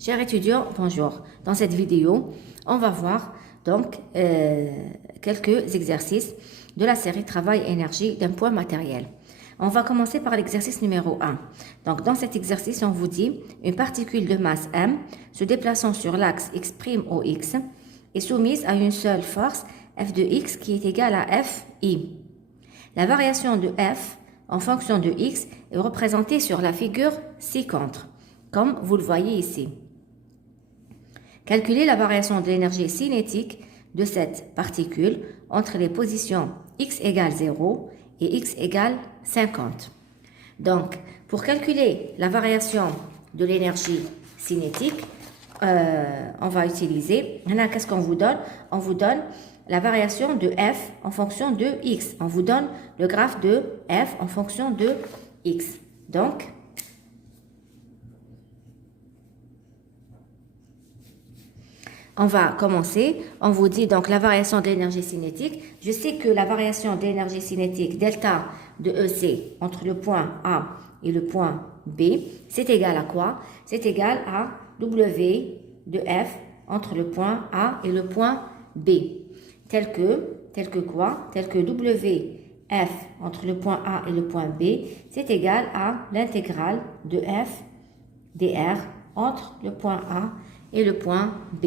Chers étudiants, bonjour. Dans cette vidéo, on va voir donc quelques exercices de la série Travail et énergie d'un poids matériel. On va commencer par l'exercice numéro 1. Donc, dans cet exercice, on vous dit une particule de masse M se déplaçant sur l'axe x' au x est soumise à une seule force F de x qui est égale à Fi. La variation de F en fonction de x est représentée sur la figure ci-contre, comme vous le voyez ici. Calculez la variation de l'énergie cinétique de cette particule entre les positions x égale 0 et x égale 50. Donc, pour calculer la variation de l'énergie cinétique, on va utiliser, qu'est-ce qu'on vous donne? On vous donne la variation de f en fonction de x. On vous donne le graphe de f en fonction de x. Donc, on va commencer. On vous dit donc la variation de l'énergie cinétique. Je sais que la variation de l'énergie cinétique delta de EC entre le point A et le point B, c'est égal à quoi? C'est égal à W de F entre le point A et le point B. Tel que quoi? Tel que WF entre le point A et le point B, c'est égal à l'intégrale de F dr entre le point A et le point B.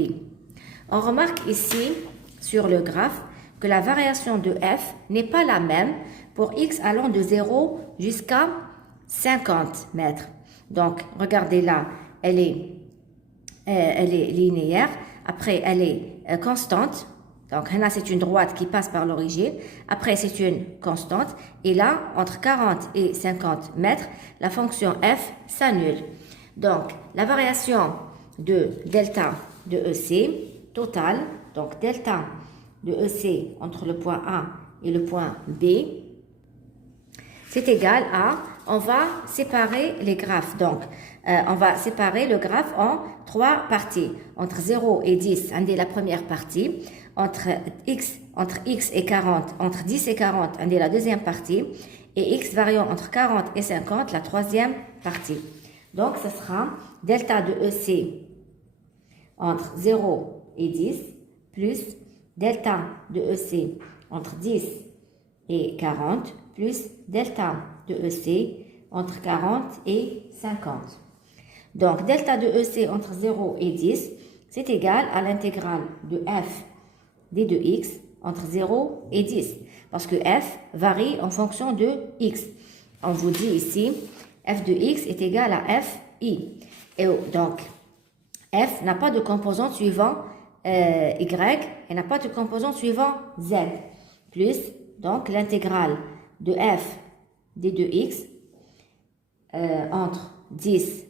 On remarque ici, sur le graphe, que la variation de f n'est pas la même pour x allant de 0 jusqu'à 50 mètres. Donc, regardez là, elle est linéaire. Après, elle est constante. Donc, là, c'est une droite qui passe par l'origine. Après, c'est une constante. Et là, entre 40 et 50 mètres, la fonction f s'annule. Donc, la variation de delta de EC total, donc delta de EC entre le point A et le point B, c'est égal à, on va séparer les graphes. Donc, on va séparer le graphe en trois parties. Entre 0 et 10, on est la première partie. Entre x et 40, entre 10 et 40, on est la deuxième partie. Et x variant entre 40 et 50, la troisième partie. Donc, ce sera delta de EC entre 0 et 10 plus delta de EC entre 10 et 40 plus delta de EC entre 40 et 50. Donc, delta de EC entre 0 et 10, c'est égal à l'intégrale de f d de x entre 0 et 10. Parce que f varie en fonction de x. On vous dit ici, f de x est égal à fi. Et donc, f n'a pas de composante suivant y et n'a pas de composante suivant z. Plus, donc, l'intégrale de f d de x entre 10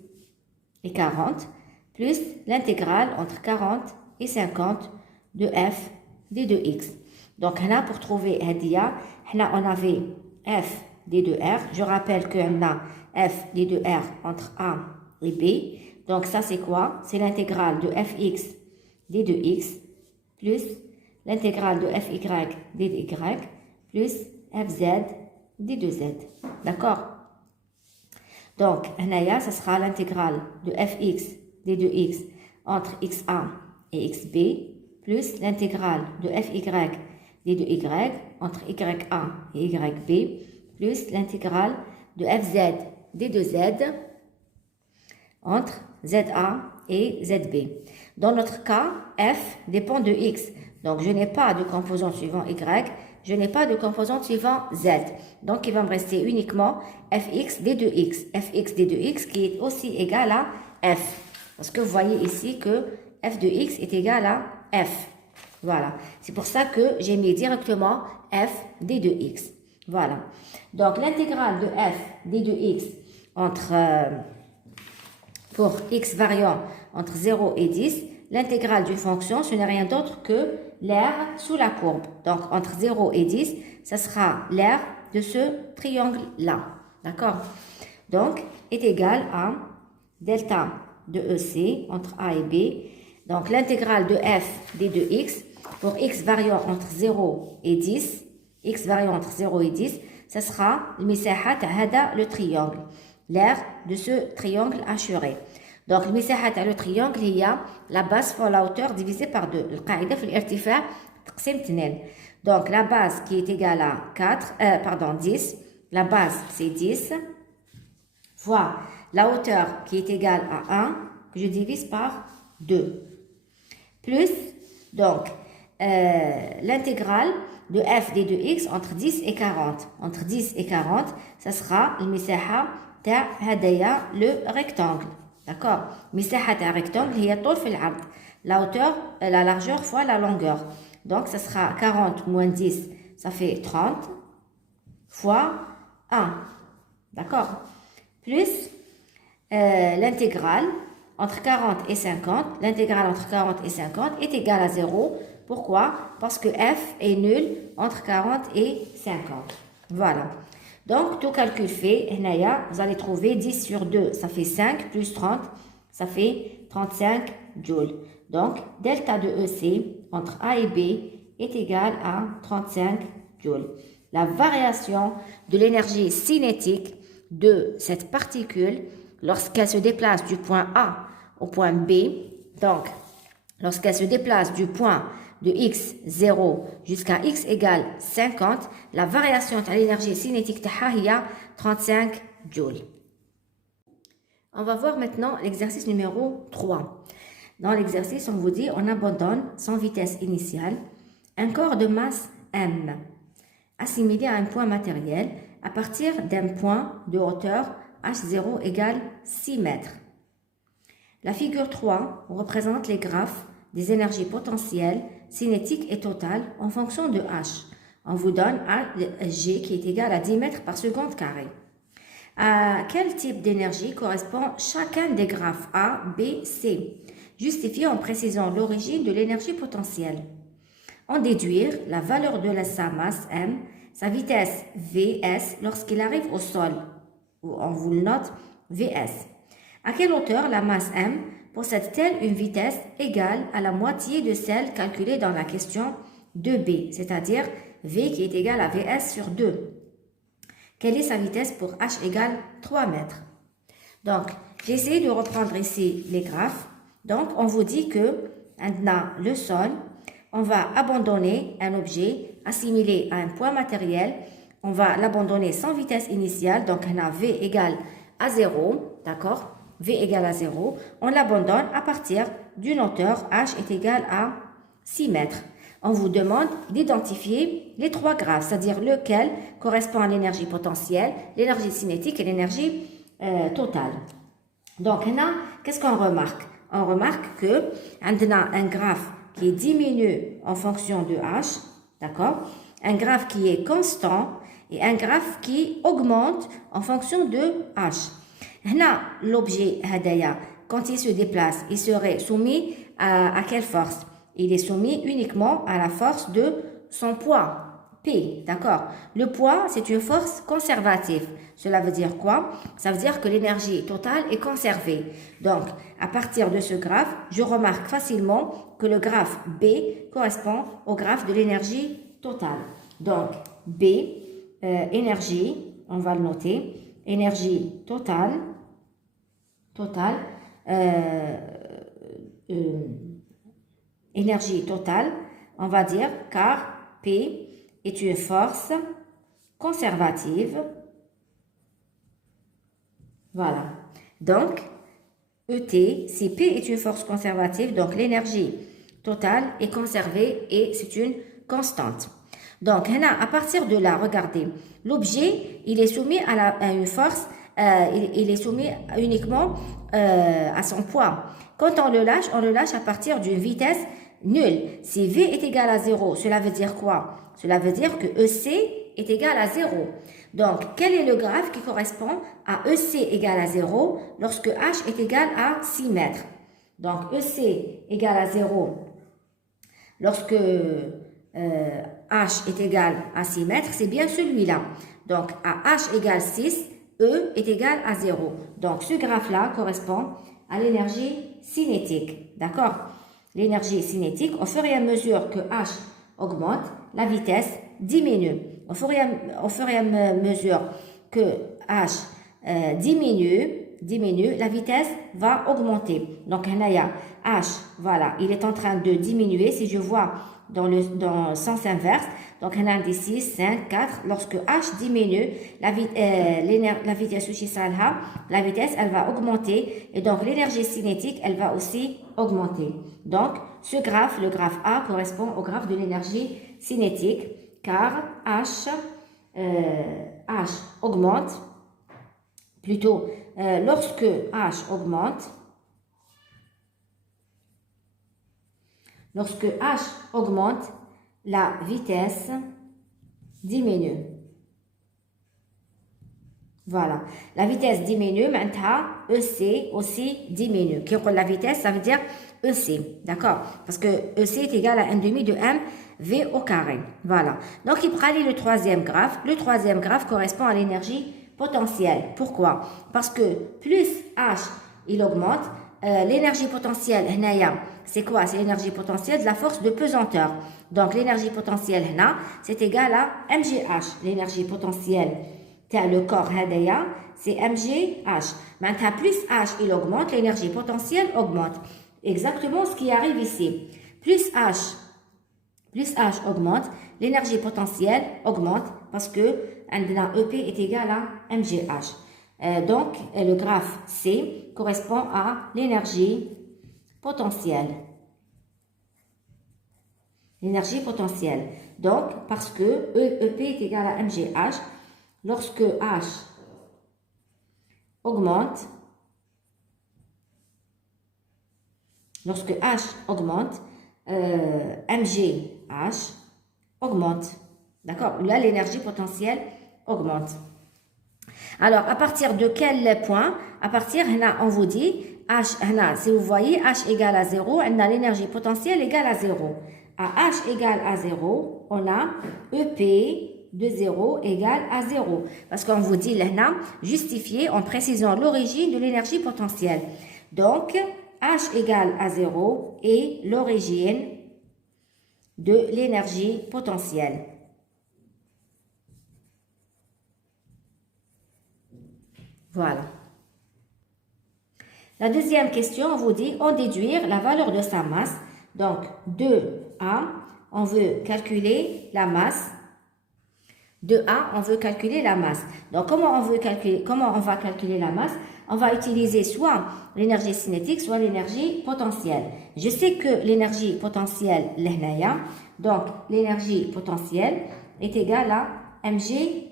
et 40, plus l'intégrale entre 40 et 50 de f d de x. Donc, là, pour trouver Hadia, là, on avait f d de r. Je rappelle qu'on a f d de r entre a et b. Donc, ça, c'est quoi? C'est l'intégrale de fx d de x plus l'intégrale de fy d de y plus fz d de z. D'accord? Donc, là, ça sera l'intégrale de fx d de x entre xa et xb plus l'intégrale de fy d de y entre ya et yb plus l'intégrale de fz d de z entre za et zb. Dans notre cas, f dépend de x. Donc, je n'ai pas de composante suivant y, je n'ai pas de composante suivant z. Donc, il va me rester uniquement fx d de x. Fx d de x qui est aussi égal à f. Parce que vous voyez ici que f de x est égal à f. Voilà. C'est pour ça que j'ai mis directement f d de x. Voilà. Donc, l'intégrale de f d de x entre... pour x variant entre 0 et 10, l'intégrale d'une fonction, ce n'est rien d'autre que l'aire sous la courbe. Donc, entre 0 et 10, ça sera l'aire de ce triangle-là. D'accord? Donc, est égal à delta de EC entre A et B. Donc, l'intégrale de f d de x pour x variant entre 0 et 10, x variant entre 0 et 10, ça sera le triangle. L'aire de ce triangle assuré. Donc, le triangle, il y a la base fois la hauteur divisée par 2. القاعدة في الارتفاع تقسيم 2. Donc, la base qui est égale à 10. La base, c'est 10. Fois la hauteur qui est égale à 1, que je divise par 2. Plus, donc, l'intégrale de f des 2x entre 10 et 40. Entre 10 et 40, ça sera le rectangle. D'accord? Le rectangle, il y a la hauteur, la largeur fois la longueur. Donc, ça sera 40 moins 10, ça fait 30 fois 1. D'accord? Plus l'intégrale entre 40 et 50. L'intégrale entre 40 et 50 est égale à 0. Pourquoi? Parce que f est nul entre 40 et 50. Voilà. Donc, tout calcul fait, vous allez trouver 10 sur 2, ça fait 5, plus 30, ça fait 35 joules. Donc, delta de EC entre A et B est égal à 35 joules. La variation de l'énergie cinétique de cette particule lorsqu'elle se déplace du point A au point B, donc lorsqu'elle se déplace du point de x0 jusqu'à x égale 50, la variation de l'énergie cinétique est 35 joules. On va voir maintenant l'exercice numéro 3. Dans l'exercice, on vous dit, on abandonne sans vitesse initiale un corps de masse m assimilé à un point matériel à partir d'un point de hauteur h0 égale 6 mètres. La figure 3 représente les graphes des énergies potentielles, cinétiques et totales en fonction de h. On vous donne G qui est égal à 10 mètres par seconde carré. À quel type d'énergie correspond chacun des graphes A, B, C? Justifiez en précisant l'origine de l'énergie potentielle. En déduire la valeur de sa masse m, sa vitesse Vs lorsqu'il arrive au sol, ou on vous le note Vs. À quelle hauteur la masse m possède-t-elle une vitesse égale à la moitié de celle calculée dans la question 2b, c'est-à-dire V qui est égal à Vs sur 2. Quelle est sa vitesse pour h égale 3 mètres? Donc, j'ai essayé de reprendre ici les graphes. Donc, on vous dit que maintenant, le sol, on va abandonner un objet assimilé à un point matériel. On va l'abandonner sans vitesse initiale. Donc, on a V égale à 0, d'accord? V égale à 0, on l'abandonne à partir d'une hauteur h est égale à 6 mètres. On vous demande d'identifier les trois graphes, c'est-à-dire lequel correspond à l'énergie potentielle, l'énergie cinétique et l'énergie totale. Donc, qu'est-ce qu'on remarque? On remarque que on a un graphe qui diminue en fonction de h, d'accord? Un graphe qui est constant et un graphe qui augmente en fonction de h. L'objet hadaya, quand il se déplace, il serait soumis à quelle force? Il est soumis uniquement à la force de son poids, P, d'accord? Le poids, c'est une force conservative. Cela veut dire quoi? Ça veut dire que l'énergie totale est conservée. Donc, à partir de ce graphe, je remarque facilement que le graphe B correspond au graphe de l'énergie totale. Donc, B, énergie, on va le noter, énergie totale, énergie totale, on va dire, car P est une force conservative. Voilà. Donc, ET, si P est une force conservative, donc l'énergie totale est conservée et c'est une constante. Donc, à partir de là, regardez, l'objet, il est soumis à une force, il est soumis uniquement à son poids. Quand on le lâche à partir d'une vitesse nulle. Si V est égal à 0, cela veut dire quoi? Cela veut dire que EC est égal à 0. Donc, quel est le graphe qui correspond à EC égal à 0 lorsque H est égal à 6 mètres? Donc, EC égal à 0 lorsque H est égal à 6 mètres, c'est bien celui-là. Donc, à H égale 6, E est égal à 0. Donc, ce graphe-là correspond à l'énergie cinétique. D'accord? L'énergie cinétique, au fur et à mesure que H augmente, la vitesse diminue. Au fur et à mesure que H diminue, diminue, la vitesse va augmenter. Donc, H, voilà, il est en train de diminuer. Si je vois dans le sens inverse, donc on a des 6, 5, 4. Lorsque H diminue, la vitesse elle va augmenter et donc l'énergie cinétique elle va aussi augmenter. Donc ce graphe, le graphe A, correspond au graphe de l'énergie cinétique car H augmente, plutôt lorsque H augmente, la vitesse diminue. Voilà. La vitesse diminue, maintenant EC aussi diminue. Qui la vitesse, ça veut dire EC. D'accord? Parce que EC est égal à 1 demi de mv au carré. Voilà. Donc, il prend le troisième graphe. Le troisième graphe correspond à l'énergie potentielle. Pourquoi? Parce que plus H, il augmente, l'énergie potentielle, c'est quoi? C'est l'énergie potentielle de la force de pesanteur. Donc, l'énergie potentielle, c'est égal à mgh. L'énergie potentielle, le corps, c'est mgh. Maintenant, plus h, il augmente, l'énergie potentielle augmente. Exactement ce qui arrive ici. Plus h augmente, l'énergie potentielle augmente parce que EP est égal à mgh. Donc, le graphe C correspond à l'énergie potentielle. L'énergie potentielle. Donc, parce que EP est égal à mgh, lorsque H augmente, mgh augmente. D'accord? Là, l'énergie potentielle augmente. Alors, à partir de quel point? À partir, on vous dit, si vous voyez, H égale à 0, on a l'énergie potentielle égale à 0. À H égale à 0, on a EP de 0 égale à 0. Parce qu'on vous dit, justifier en précisant l'origine de l'énergie potentielle. Donc, H égale à 0 est l'origine de l'énergie potentielle. Voilà. La deuxième question, on vous dit, on déduire la valeur de sa masse. Donc, 2A, on veut calculer la masse. 2A, on veut calculer la masse. Donc, comment on va calculer la masse? On va utiliser soit l'énergie cinétique, soit l'énergie potentielle. Je sais que l'énergie potentielle, donc l'énergie potentielle est égale à mgh.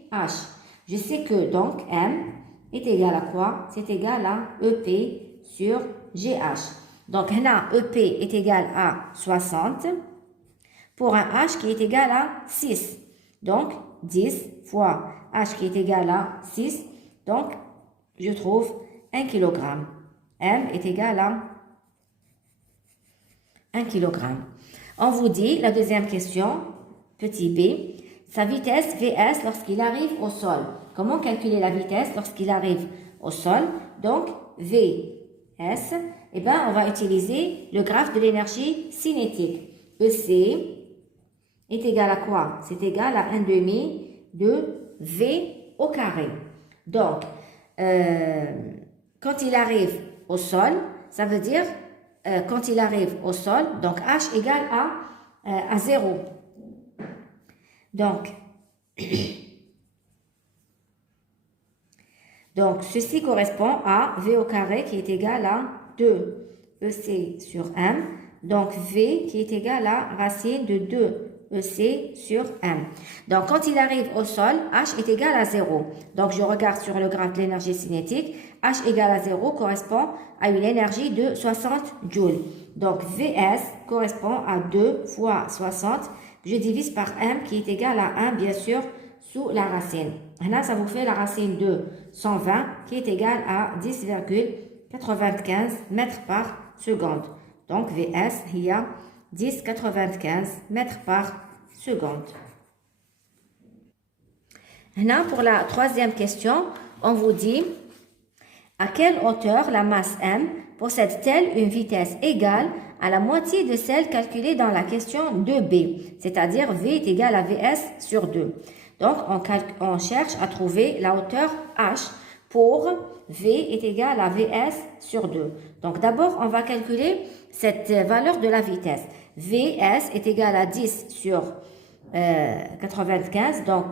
Je sais que donc M est égal à quoi? C'est égal à EP sur GH. Donc, là, EP est égal à 60 pour un H qui est égal à 6. Donc, 10 fois H qui est égal à 6. Donc, je trouve 1 kg. M est égal à 1 kg. On vous dit, la deuxième question, petit b, sa vitesse Vs lorsqu'il arrive au sol. Comment calculer la vitesse lorsqu'il arrive au sol? Donc, Vs, on va utiliser le graphe de l'énergie cinétique. EC est égal à quoi? C'est égal à 1 demi de V au carré. Donc, quand il arrive au sol, ça veut dire, quand il arrive au sol, donc H égale à 0. Donc, ceci correspond à V au carré qui est égal à 2 EC sur M. Donc, V qui est égal à racine de 2 EC sur M. Donc, quand il arrive au sol, H est égal à 0. Donc, je regarde sur le graphe de l'énergie cinétique. H égale à 0 correspond à une énergie de 60 joules. Donc, Vs correspond à 2 fois 60. Je divise par M qui est égal à 1, bien sûr, sous la racine. Là, ça vous fait la racine de 120 qui est égale à 10,95 mètres par seconde. Donc, Vs, il y a 10,95 mètres par seconde. Maintenant, pour la troisième question, on vous dit à quelle hauteur la masse M possède-t-elle une vitesse égale à la moitié de celle calculée dans la question 2b, c'est-à-dire V est égal à Vs sur 2. Donc, on cherche à trouver la hauteur H pour V est égal à Vs sur 2. Donc d'abord, on va calculer cette valeur de la vitesse. Vs est égal à 10 sur 95. Donc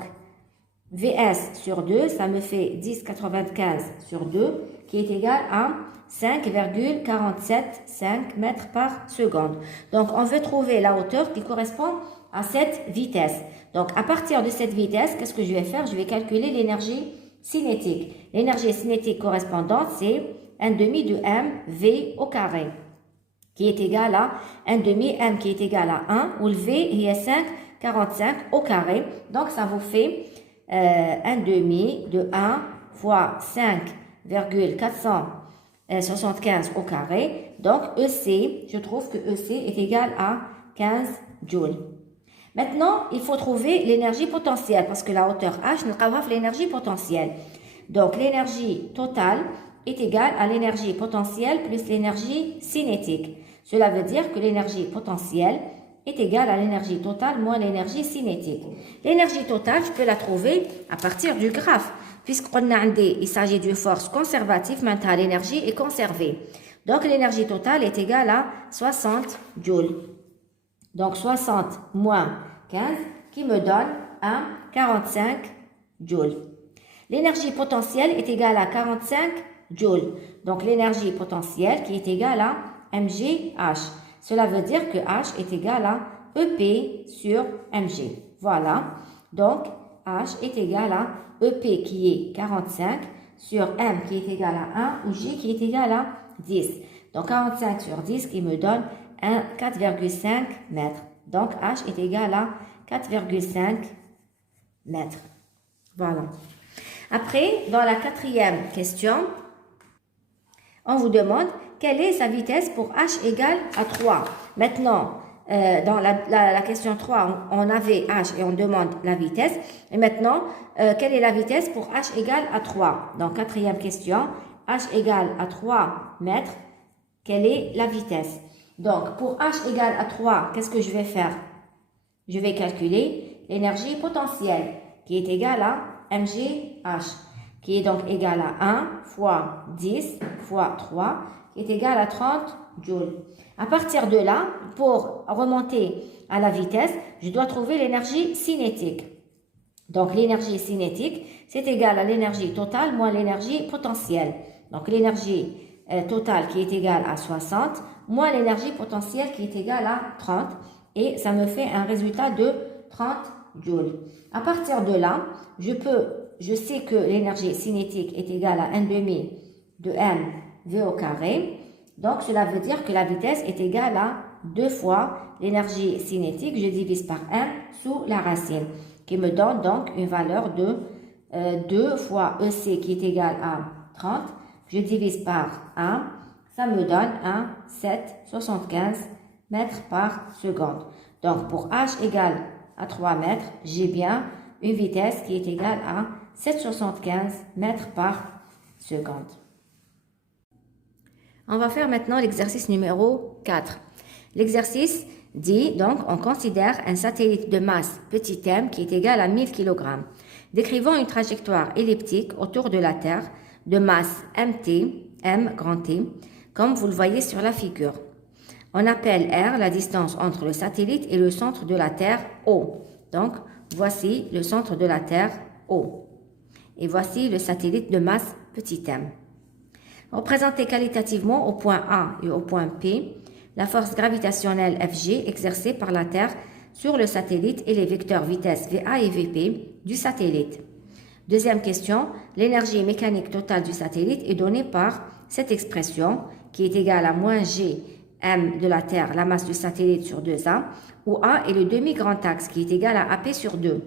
Vs sur 2, ça me fait 10,95 sur 2, qui est égal à 5,475 mètres par seconde. Donc, on veut trouver la hauteur qui correspond à cette vitesse. Donc, à partir de cette vitesse, qu'est-ce que je vais faire? Je vais calculer l'énergie cinétique. L'énergie cinétique correspondante, c'est 1 demi de mv au carré, qui est égal à 1 demi m qui est égal à 1, où le v est 5,45 au carré. Donc, ça vous fait 1 demi de 1 fois 5,475 au carré. Donc, EC, je trouve que EC est égal à 15 joules. Maintenant, il faut trouver l'énergie potentielle parce que la hauteur H nous rapporte l'énergie potentielle. Donc, l'énergie totale est égale à l'énergie potentielle plus l'énergie cinétique. Cela veut dire que l'énergie potentielle est égale à l'énergie totale moins l'énergie cinétique. L'énergie totale, je peux la trouver à partir du graphe, puisqu'il s'agit d'une force conservative, maintenant l'énergie est conservée. Donc l'énergie totale est égale à 60 joules. Donc 60 moins 15 qui me donne 45 joules. L'énergie potentielle est égale à 45 joules. Donc l'énergie potentielle qui est égale à mgh. Cela veut dire que H est égal à EP sur mg. Voilà. Donc, H est égal à EP qui est 45 sur M qui est égal à 1 ou J qui est égal à 10. Donc, 45 sur 10 qui me donne 4,5 mètres. Donc, H est égal à 4,5 mètres. Voilà. Après, dans la quatrième question, on vous demande quelle est sa vitesse pour h égale à 3. Maintenant, dans la question 3, on avait h et on demande la vitesse. Et maintenant, quelle est la vitesse pour h égale à 3? Donc, quatrième question, h égale à 3 mètres, quelle est la vitesse? Donc, pour h égale à 3, qu'est-ce que je vais faire? Je vais calculer l'énergie potentielle qui est égale à mgh, qui est donc égal à 1 fois 10 fois 3, qui est égal à 30 joules. À partir de là, pour remonter à la vitesse, je dois trouver l'énergie cinétique. Donc, l'énergie cinétique, c'est égal à l'énergie totale moins l'énergie potentielle. Donc, l'énergie totale qui est égale à 60 moins l'énergie potentielle qui est égale à 30. Et ça me fait un résultat de 30 joules. À partir de là, je sais que l'énergie cinétique est égale à 1 demi de m v au carré. Donc, cela veut dire que la vitesse est égale à 2 fois l'énergie cinétique. Je divise par m sous la racine, qui me donne donc une valeur de 2 fois EC qui est égal à 30. Je divise par 1, ça me donne 7,75 mètres par seconde. Donc, pour h égale à 3 mètres, j'ai bien une vitesse qui est égale à 7,75 mètres par seconde. On va faire maintenant l'exercice numéro 4. L'exercice dit, donc, on considère un satellite de masse petit m qui est égal à 1000 kg. Décrivons une trajectoire elliptique autour de la Terre de masse mt, m grand T, comme vous le voyez sur la figure. On appelle r la distance entre le satellite et le centre de la Terre, O. Donc, voici le centre de la Terre, O. Et voici le satellite de masse petit m. Représentez qualitativement au point A et au point P la force gravitationnelle Fg exercée par la Terre sur le satellite et les vecteurs vitesse VA et VP du satellite. Deuxième question, l'énergie mécanique totale du satellite est donnée par cette expression qui est égale à moins G m de la Terre, la masse du satellite sur 2A, où A est le demi-grand axe qui est égal à AP sur 2.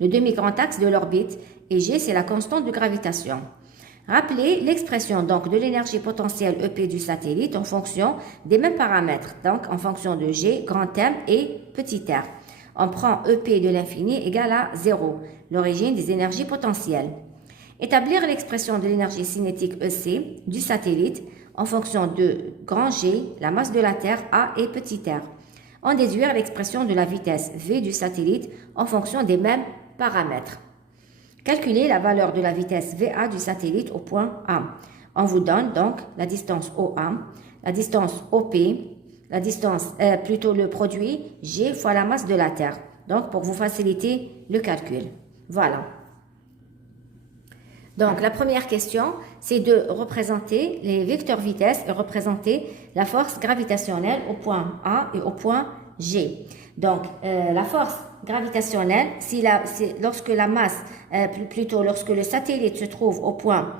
Le demi-grand axe de l'orbite et G, c'est la constante de gravitation. Rappelez l'expression donc de l'énergie potentielle EP du satellite en fonction des mêmes paramètres, donc en fonction de G, grand M et petit r. On prend EP de l'infini égale à 0, l'origine des énergies potentielles. Établir l'expression de l'énergie cinétique EC du satellite en fonction de grand G, la masse de la Terre, A et petit r. En déduire l'expression de la vitesse V du satellite en fonction des mêmes paramètres. Calculez la valeur de la vitesse VA du satellite au point A. On vous donne donc la distance OA, la distance OP, la distance, plutôt le produit G fois la masse de la Terre. Donc, pour vous faciliter le calcul. Voilà. Donc, la première question, c'est de représenter les vecteurs vitesse et représenter la force gravitationnelle au point A et au point G. Donc, la force gravitationnelle, lorsque la masse, plutôt lorsque le satellite se trouve au point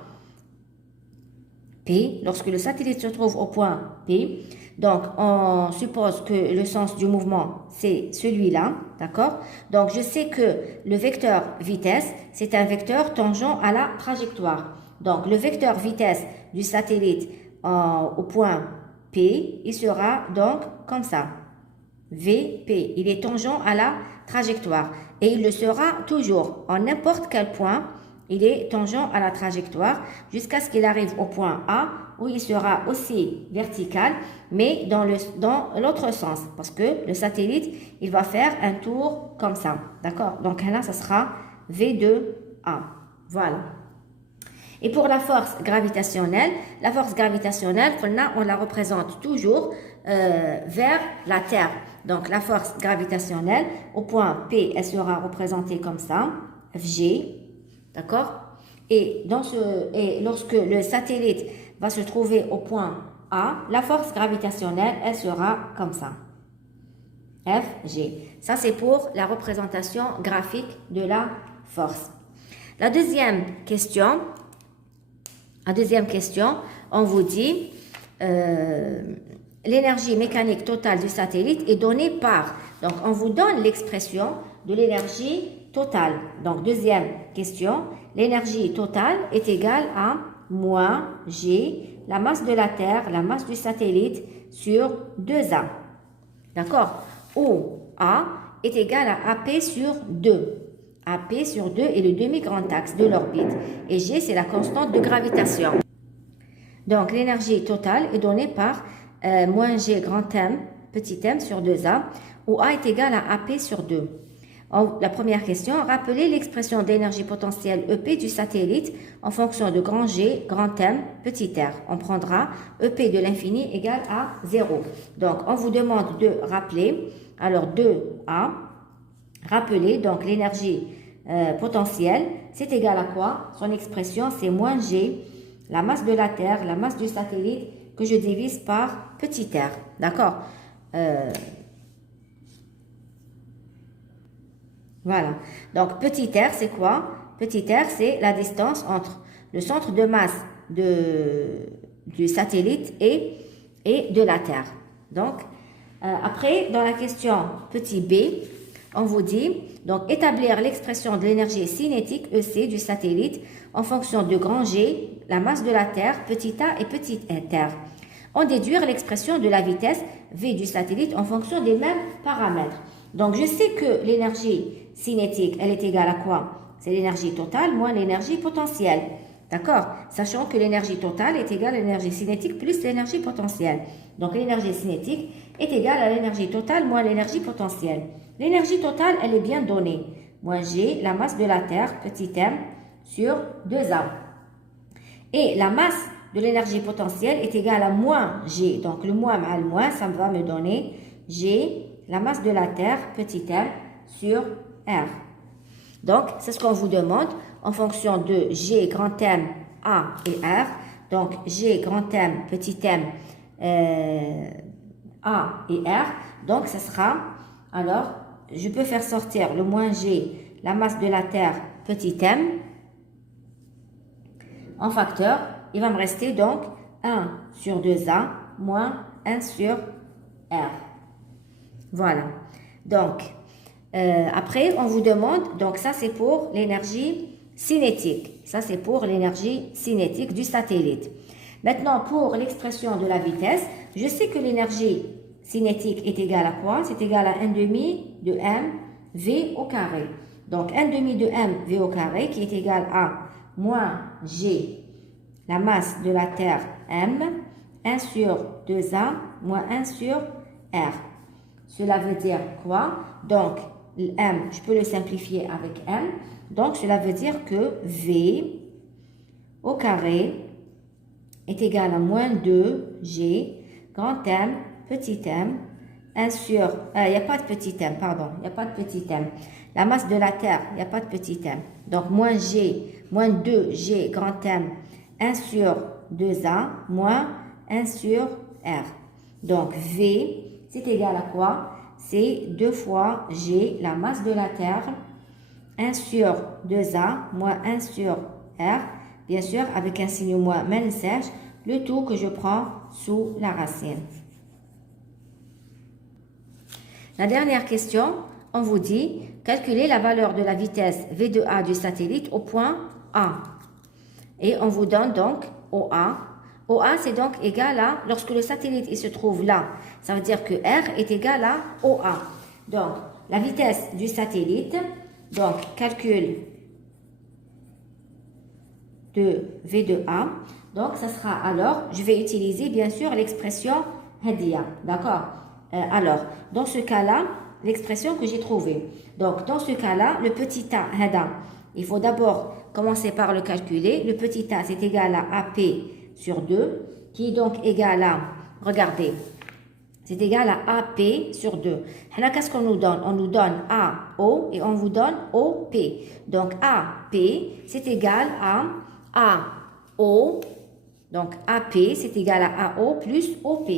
P, lorsque le satellite se trouve au point P, donc on suppose que le sens du mouvement, c'est celui-là, d'accord? Donc, je sais que le vecteur vitesse, c'est un vecteur tangent à la trajectoire. Donc, le vecteur vitesse du satellite au point P, il sera donc comme ça. VP, il est tangent à la trajectoire et il le sera toujours en n'importe quel point, il est tangent à la trajectoire jusqu'à ce qu'il arrive au point A où il sera aussi vertical mais dans l'autre sens parce que le satellite, il va faire un tour comme ça, d'accord? Donc là, ça sera V2A, voilà. Et pour la force gravitationnelle, on la représente toujours vers la Terre. Donc, la force gravitationnelle, au point P, elle sera représentée comme ça, Fg, d'accord? Et lorsque le satellite va se trouver au point A, la force gravitationnelle, elle sera comme ça, Fg. Ça, c'est pour la représentation graphique de la force. La deuxième question, on vous dit l'énergie mécanique totale du satellite est donnée par. Donc, on vous donne l'expression de l'énergie totale. Donc, deuxième question, l'énergie totale est égale à moins G, la masse de la Terre, la masse du satellite sur 2A. D'accord? Où A est égal à AP sur 2. AP sur 2 est le demi-grand axe de l'orbite. Et G, c'est la constante de gravitation. Donc, l'énergie totale est donnée par moins G grand M, petit m sur 2A, où A est égal à AP sur 2. La première question, rappelez l'expression d'énergie potentielle EP du satellite en fonction de grand G, grand M, petit r. On prendra EP de l'infini égale à 0. Donc, on vous demande de rappeler, alors 2A, rappelez donc l'énergie potentielle, c'est égal à quoi? Son expression, c'est moins G, la masse de la Terre, la masse du satellite, que je divise par petit r. D'accord? Voilà. Donc, petit r, c'est quoi? Petit r, c'est la distance entre le centre de masse du satellite et de la Terre. Donc, après, dans la question petit b, on vous dit, donc, établir l'expression de l'énergie cinétique EC du satellite en fonction de grand G, la masse de la Terre, petit a et petit r. En déduire l'expression de la vitesse V du satellite en fonction des mêmes paramètres. Donc, je sais que l'énergie cinétique, elle est égale à quoi? C'est l'énergie totale moins l'énergie potentielle. D'accord? Sachant que l'énergie totale est égale à l'énergie cinétique plus l'énergie potentielle. Donc, l'énergie cinétique est égale à l'énergie totale moins l'énergie potentielle. L'énergie totale, elle est bien donnée. Moins G, la masse de la Terre, petit m, sur 2A. Et la masse de l'énergie potentielle est égale à moins G. Donc, le moins mal moins, ça va me donner G, la masse de la Terre, petit m, sur R. Donc, c'est ce qu'on vous demande en fonction de G grand M, A et R. Donc, G grand M, petit m, A et R. Donc, ce sera, alors, je peux faire sortir le moins G, la masse de la Terre, petit m, en facteur. Il va me rester donc 1 sur 2A moins 1 sur R. Voilà. Donc, après, on vous demande, donc ça c'est pour l'énergie cinétique. Ça c'est pour l'énergie cinétique du satellite. Maintenant, pour l'expression de la vitesse, je sais que l'énergie cinétique est égale à quoi? C'est égal à 1 demi de m v au carré. Donc, 1 demi de m v au carré qui est égal à moins g, la masse de la Terre m, 1 sur 2a moins 1 sur r. Cela veut dire quoi? Donc, M, je peux le simplifier avec M. Donc, cela veut dire que V au carré est égal à moins 2G, grand M, petit m, 1 sur... Il n'y a pas de petit m, pardon. Il n'y a pas de petit m. La masse de la Terre, il n'y a pas de petit m. Donc, moins G, moins 2G, grand M, 1 sur 2A, moins 1 sur R. Donc, V, c'est égal à quoi? C'est 2 fois G, la masse de la Terre, 1 sur 2A, moins 1 sur R, bien sûr, avec un signe moins Serge, le tout que je prends sous la racine. La dernière question, on vous dit, calculez la valeur de la vitesse V de A du satellite au point A. Et on vous donne donc OA. OA, c'est donc égal à, lorsque le satellite il se trouve là, ça veut dire que R est égal à OA. Donc, la vitesse du satellite, donc calcul de V de A. Donc, ça sera alors, je vais utiliser bien sûr l'expression Hadia. D'accord? Alors, dans ce cas-là, l'expression que j'ai trouvée. Donc, dans ce cas-là, le petit a, Hada, il faut d'abord commencer par le calculer. Le petit a, c'est égal à AP sur 2, qui est donc égal à, regardez, c'est égal à AP sur 2. Là, qu'est-ce qu'on nous donne? On nous donne AO et on vous donne OP. Donc, AP, c'est égal à AO. Donc, AP, c'est égal à AO plus OP.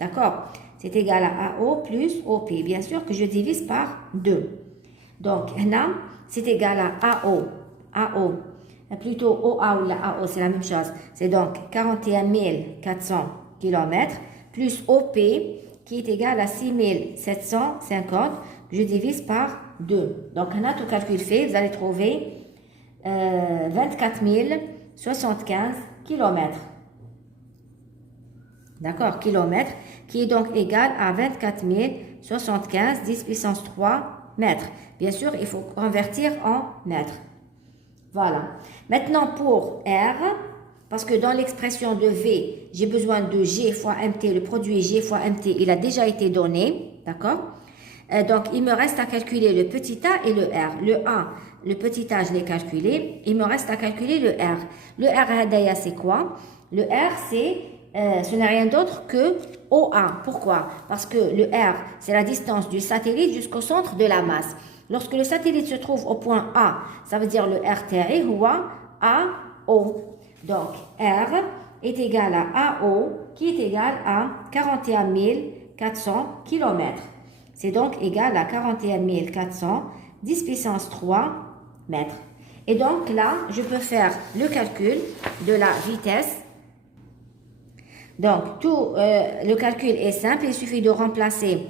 D'accord? C'est égal à AO plus OP. Bien sûr que je divise par 2. Donc, là, c'est égal à AO. Plutôt OA ou la AO, c'est la même chose. C'est donc 41 400 km plus OP qui est égal à 6 750 que je divise par 2. Donc, on a tout calcul fait. Vous allez trouver 24 075 km. D'accord, kilomètres, qui est donc égal à 24 075, 10 puissance 3 mètres. Bien sûr, il faut convertir en mètres. Voilà. Maintenant, pour R, parce que dans l'expression de V, j'ai besoin de G fois MT. Le produit G fois MT, il a déjà été donné. D'accord? Donc, il me reste à calculer le petit a et le R. Le A, le petit a, je l'ai calculé. Il me reste à calculer le R. Le R, c'est quoi? Le R, c'est... ce n'est rien d'autre que OA. Pourquoi? Parce que le R, c'est la distance du satellite jusqu'au centre de la masse. Lorsque le satellite se trouve au point A, ça veut dire le RTR ou AO. Donc, R est égal à AO, qui est égal à 41 400 km. C'est donc égal à 41 400, 10 puissance 3 mètres. Et donc là, je peux faire le calcul de la vitesse. Donc, le calcul est simple. Il suffit de remplacer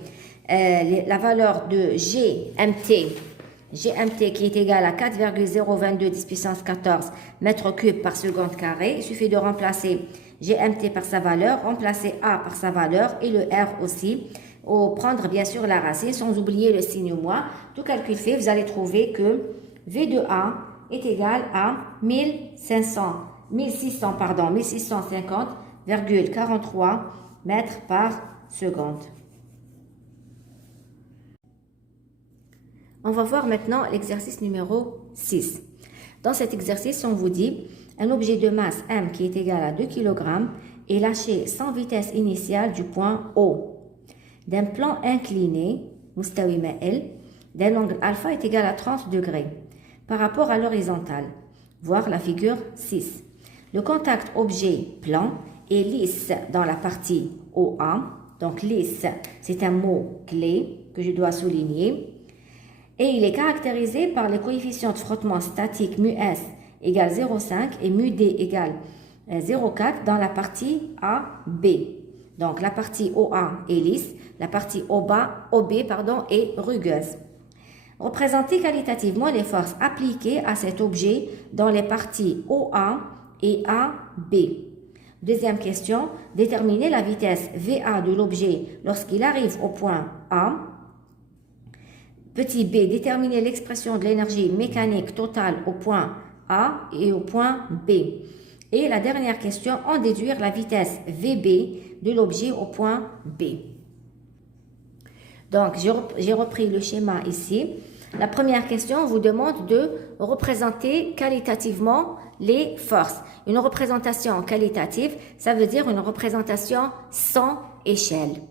la valeur de GMT qui est égal à 4,022 10 puissance 14 mètres cubes par seconde carré. Il suffit de remplacer GMT par sa valeur, remplacer A par sa valeur et le R aussi. Prendre bien sûr la racine sans oublier le signe moins. Tout calcul fait, vous allez trouver que V de A est égal à 1650,43 mètres par seconde. On va voir maintenant l'exercice numéro 6. Dans cet exercice, on vous dit un objet de masse M qui est égal à 2 kg est lâché sans vitesse initiale du point O d'un plan incliné, mustawi ma'il, d'un angle alpha est égal à 30 degrés par rapport à l'horizontale. Voir la figure 6. Le contact objet-plan est lisse dans la partie OA. Donc, lisse, c'est un mot clé que je dois souligner. Et il est caractérisé par les coefficients de frottement statique mu_S égale 0,5 et mu_D égale 0,4 dans la partie AB. Donc, la partie OA est lisse, la partie OB est rugueuse. Représentez qualitativement les forces appliquées à cet objet dans les parties OA et AB. Deuxième question, déterminez la vitesse VA de l'objet lorsqu'il arrive au point A. Petit b, déterminer l'expression de l'énergie mécanique totale au point A et au point B. Et la dernière question, en déduire la vitesse VB de l'objet au point B. Donc, j'ai repris le schéma ici. La première question vous demande de représenter qualitativement les forces. Une représentation qualitative, ça veut dire une représentation sans échelle.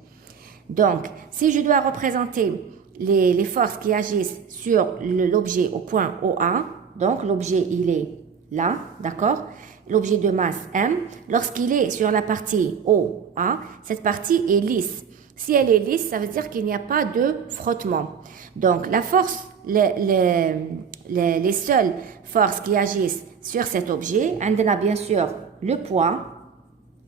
Donc, si je dois représenter les forces qui agissent sur l'objet au point OA, donc l'objet il est là, d'accord? L'objet de masse M, lorsqu'il est sur la partie OA, cette partie est lisse. Si elle est lisse, ça veut dire qu'il n'y a pas de frottement. Donc, la force, les seules forces qui agissent sur cet objet, on a bien sûr le poids,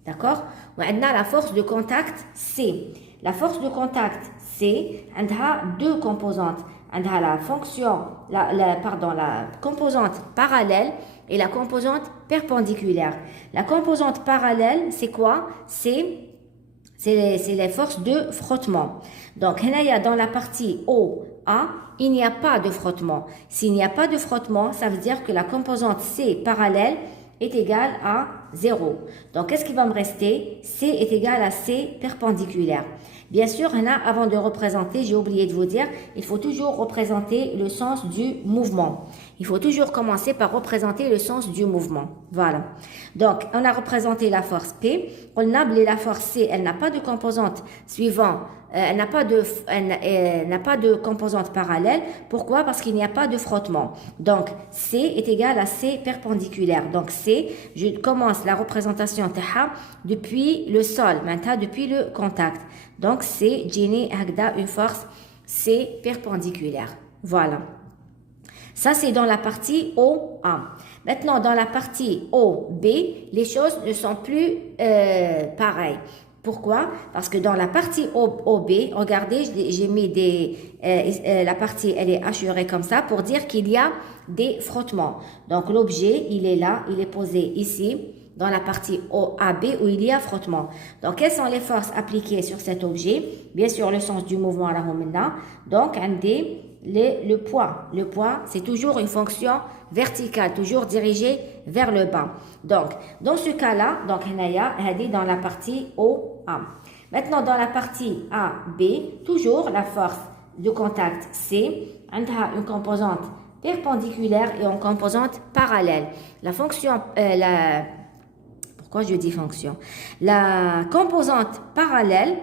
d'accord? On a la force de contact C. La force de contact C, elle a deux composantes. Elle a la fonction, la composante parallèle et la composante perpendiculaire. La composante parallèle, c'est quoi? C'est les forces de frottement. Donc, dans la partie OA, il n'y a pas de frottement. S'il n'y a pas de frottement, ça veut dire que la composante C parallèle est égale à 0. Donc, qu'est-ce qui va me rester? C est égal à C perpendiculaire. Bien sûr, avant de représenter, j'ai oublié de vous dire, il faut toujours représenter le sens du mouvement. Il faut toujours commencer par représenter le sens du mouvement. Voilà. Donc, on a représenté la force P. On a la force C, elle n'a pas de composante suivant. Elle n'a pas de composante parallèle. Pourquoi? Parce qu'il n'y a pas de frottement. Donc, C est égal à C perpendiculaire. Donc, C, je commence la représentation depuis le sol, maintenant depuis le contact. Donc, C, Jenny Agda, une force C perpendiculaire. Voilà. Ça, c'est dans la partie OA. Maintenant, dans la partie OB, les choses ne sont plus pareilles. Pourquoi? Parce que dans la partie OB, regardez, j'ai mis la partie, elle est hachurée comme ça pour dire qu'il y a des frottements. Donc, l'objet, il est là, il est posé ici, dans la partie OAB où il y a frottement. Donc, quelles sont les forces appliquées sur cet objet? Bien sûr, le sens du mouvement à la homina. Donc, le poids. Le poids, c'est toujours une fonction verticale, toujours dirigée vers le bas. Donc, dans ce cas-là, donc, elle est dans la partie OA. Maintenant, dans la partie AB, toujours la force de contact C, elle a une composante perpendiculaire et une composante parallèle. La fonction, pourquoi je dis fonction? La composante parallèle,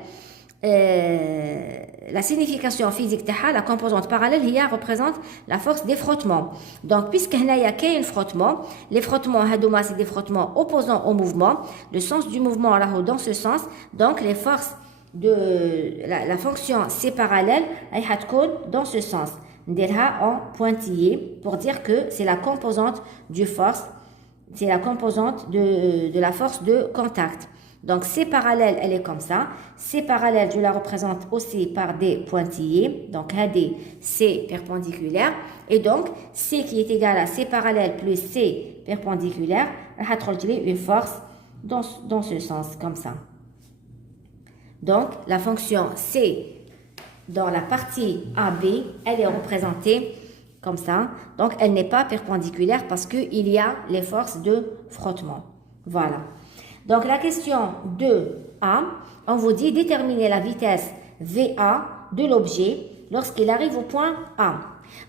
la signification physique de la composante parallèle, représente la force des frottements. Donc, puisqu'il y a qu'un frottement, les frottements, c'est des frottements opposants au mouvement. Le sens du mouvement, dans ce sens, donc les forces de la fonction C parallèle, dans ce sens. En pointillé pour dire que c'est la composante du force. C'est la composante de la force de contact. Donc, C parallèle, elle est comme ça. C parallèle, je la représente aussi par des pointillés. Donc, AD, C perpendiculaire. Et donc, C qui est égal à C parallèle plus C perpendiculaire, elle a une force dans ce sens, comme ça. Donc, la fonction C dans la partie AB, elle est représentée comme ça. Donc, elle n'est pas perpendiculaire parce qu'il y a les forces de frottement. Voilà. Donc, la question 2A, on vous dit déterminer la vitesse VA de l'objet lorsqu'il arrive au point A.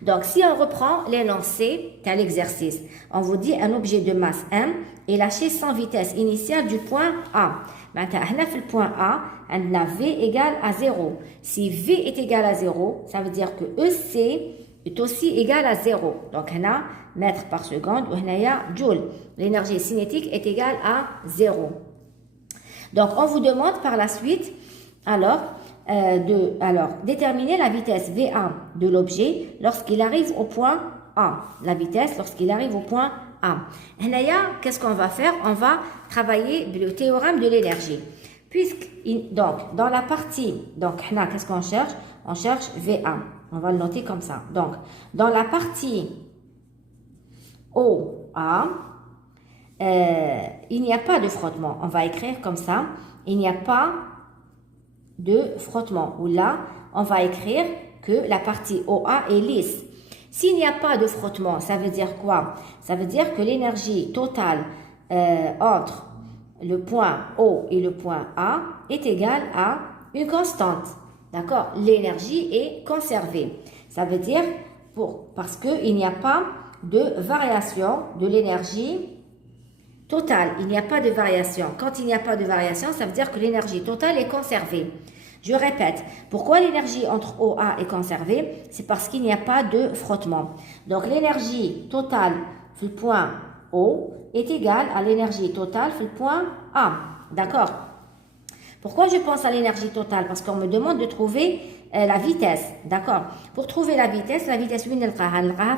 Donc, si on reprend l'énoncé, tel exercice, on vous dit un objet de masse M est lâché sans vitesse initiale du point A. Maintenant, on a fait le point A, on a V égale à 0. Si V est égal à 0, ça veut dire que EC est aussi égal à 0. Donc, on a mètres par seconde, ou on a joule. L'énergie cinétique est égale à 0. Donc, on vous demande par la suite, alors, déterminer la vitesse VA de l'objet lorsqu'il arrive au point A. La vitesse lorsqu'il arrive au point A. Qu'est-ce qu'on va faire? On va travailler le théorème de l'énergie. Donc, dans la partie, donc, qu'est-ce qu'on cherche? On cherche VA. On va le noter comme ça. Donc, dans la partie OA, il n'y a pas de frottement. On va écrire comme ça. Il n'y a pas de frottement. Ou là, on va écrire que la partie OA est lisse. S'il n'y a pas de frottement, ça veut dire quoi? Ça veut dire que l'énergie totale entre le point O et le point A est égale à une constante. D'accord? L'énergie est conservée. Ça veut dire parce qu'il n'y a pas de variation de l'énergie totale. Il n'y a pas de variation. Quand il n'y a pas de variation, ça veut dire que l'énergie totale est conservée. Je répète, pourquoi l'énergie entre OA est conservée? C'est parce qu'il n'y a pas de frottement. Donc l'énergie totale sur le point O est égale à l'énergie totale sur le point A. D'accord? Pourquoi je pense à l'énergie totale? Parce qu'on me demande de trouver la vitesse. D'accord? Pour trouver la vitesse, oui,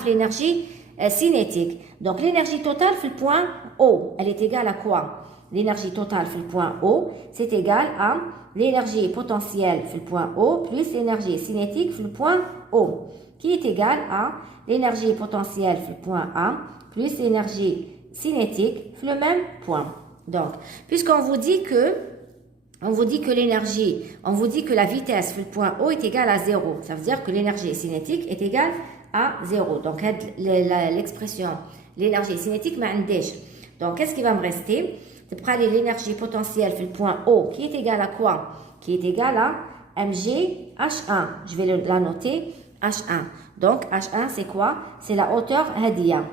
l'énergie cinétique. Donc l'énergie totale sur le point O, elle est égale à quoi? L'énergie totale sur le point O, c'est égal à l'énergie potentielle sur le point O plus l'énergie cinétique sur le point O, qui est égal à l'énergie potentielle sur le point A plus l'énergie cinétique sur le même point. Donc, puisqu'on vous dit que l'énergie, on vous dit que la vitesse sur le point O est égale à 0, ça veut dire que l'énergie cinétique est égale à 0. Donc, l'expression l'énergie cinétique m'a indiqué. Donc, qu'est-ce qui va me rester? C'est prendre l'énergie potentielle sur le point O, qui est égale à quoi? Qui est égale à mg H1. Je vais la noter, H1. Donc, H1, c'est quoi? C'est la hauteur Hadia.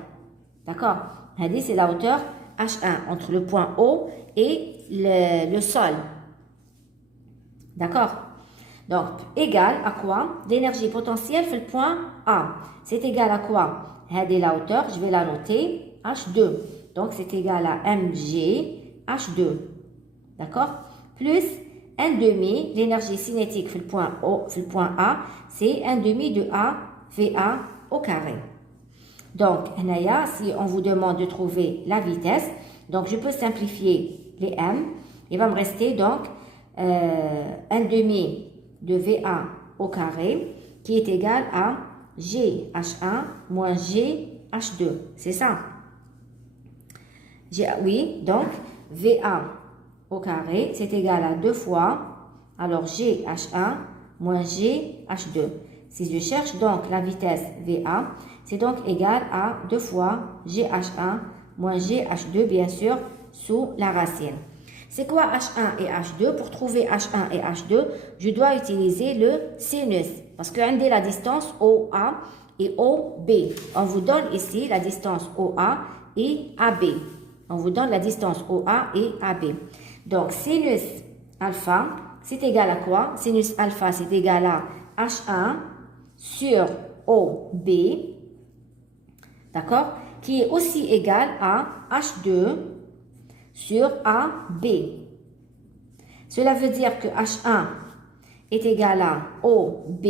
D'accord? Hadia, c'est la hauteur H1 entre le point O et le sol. D'accord? Donc, égal à quoi? L'énergie potentielle sur le point A. C'est égal à quoi? Hadia, la hauteur, je vais la noter, H2. Donc, c'est égal à mg H2, d'accord? Plus 1 demi, l'énergie cinétique sur le point O, sur le point A, c'est 1 demi de A, VA au carré. Donc, si on vous demande de trouver la vitesse, donc je peux simplifier les M. Il va me rester donc 1 demi de VA au carré, qui est égal à GH1 moins GH2. C'est ça? Oui, donc, VA au carré, c'est égal à 2 fois, alors GH1 moins GH2. Si je cherche donc la vitesse VA, c'est donc égal à 2 fois GH1 moins GH2, bien sûr, sous la racine. C'est quoi H1 et H2? Pour trouver H1 et H2, je dois utiliser le sinus, parce que on a la distance OA et OB. On vous donne ici la distance OA et AB. On vous donne la distance OA et AB. Donc, sinus alpha, c'est égal à quoi? Sinus alpha, c'est égal à H1 sur OB, d'accord? Qui est aussi égal à H2 sur AB. Cela veut dire que H1 est égal à OB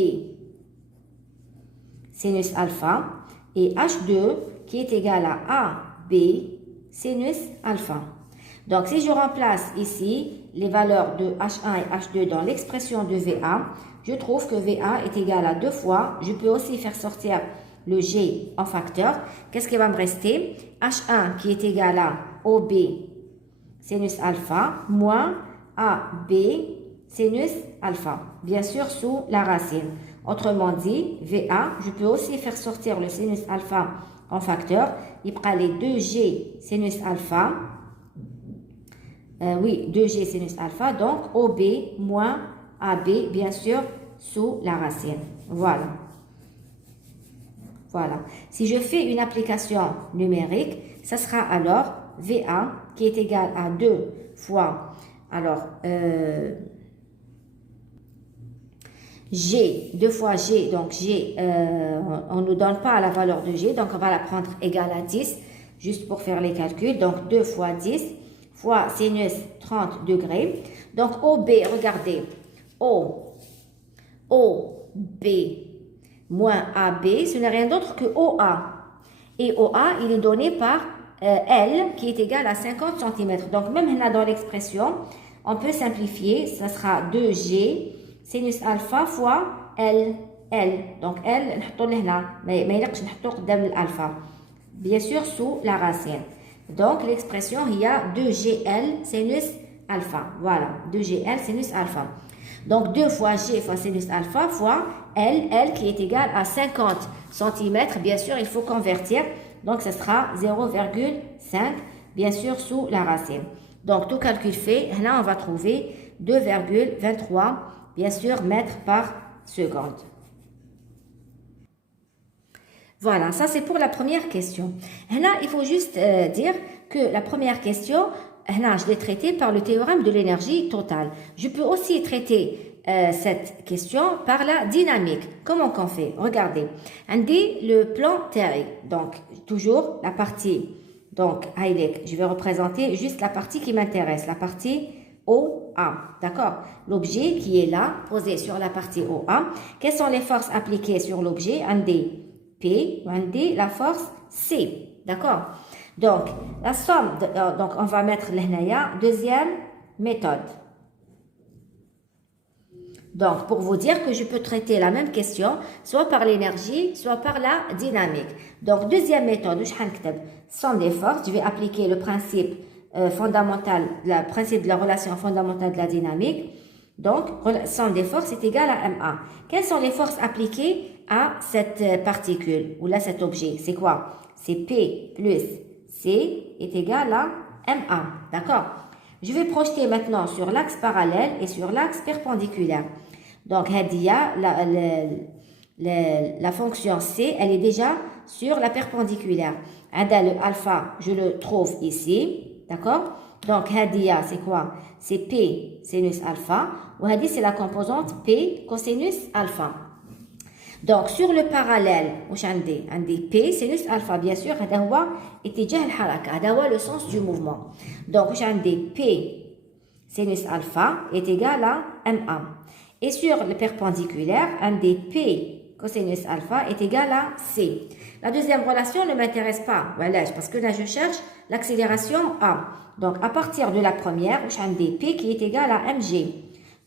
sinus alpha et H2 qui est égal à AB sinus alpha. Donc, si je remplace ici les valeurs de H1 et H2 dans l'expression de VA, je trouve que VA est égal à 2 fois. Je peux aussi faire sortir le G en facteur. Qu'est-ce qui va me rester? H1 qui est égal à OB sinus alpha moins AB sinus alpha. Bien sûr, sous la racine. Autrement dit, VA, je peux aussi faire sortir le sinus alpha en facteur. Il prend les 2G sinus alpha. 2G sinus alpha. Donc, OB moins AB, bien sûr, sous la racine. Voilà. Voilà. Si je fais une application numérique, ça sera alors VA qui est égal à 2 fois, alors, G, 2 fois G, donc G, on ne nous donne pas la valeur de G, donc on va la prendre égale à 10, juste pour faire les calculs. Donc 2 fois 10 fois sinus 30 degrés. Donc OB, regardez, OB moins AB, ce n'est rien d'autre que OA. Et OA, il est donné par L, qui est égal à 50 cm. Donc même là dans l'expression, on peut simplifier, ça sera 2G sinus alpha fois L. Donc L, نحطو هنا ما يلقش نحطو قدام الالفا. Bien sûr sous la racine. Donc l'expression il y a 2GL sinus alpha. Voilà, 2GL sinus alpha. Donc 2 fois G fois sinus alpha fois L qui est égal à 50 cm. Bien sûr, il faut convertir. Donc ce sera 0,5 bien sûr sous la racine. Donc tout calcul fait, là on va trouver 2,23 bien sûr mètres par seconde. Voilà, ça c'est pour la première question. Là, il faut juste dire que la première question, là, je l'ai traitée par le théorème de l'énergie totale. Je peux aussi traiter cette question par la dynamique. Comment qu'on fait? Regardez. On dit le plan théorique. Donc, toujours la partie. Donc, je vais représenter juste la partie qui m'intéresse, la partie OA. D'accord? L'objet qui est là, posé sur la partie OA. Quelles sont les forces appliquées sur l'objet? On dit P, on dit la force C. D'accord? Donc, la somme, donc on va mettre l'hnaya, deuxième méthode. Donc, pour vous dire que je peux traiter la même question, soit par l'énergie, soit par la dynamique. Donc, deuxième méthode, somme des forces, je vais appliquer le principe fondamental, le principe de la relation fondamentale de la dynamique. Donc, somme des forces est égale à MA. Quelles sont les forces appliquées à cette particule ou là cet objet? C'est quoi? C'est P plus C est égal à MA. D'accord? Je vais projeter maintenant sur l'axe parallèle et sur l'axe perpendiculaire. Donc, la fonction C, elle est déjà sur la perpendiculaire. Le alpha, je le trouve ici. D'accord? Donc, Hadia, c'est quoi? C'est P sinus alpha. Ou Hadi, c'est la composante P cosinus alpha. Donc, sur le parallèle, on dit P sinus alpha, bien sûr, le sens du mouvement. Donc, on dit P sinus alpha est égal à MA. Et sur le perpendiculaire, on dit P cosinus alpha est égal à C. La deuxième relation ne m'intéresse pas, voilà, parce que là, je cherche l'accélération A. Donc, à partir de la première, on dit P qui est égal à MG.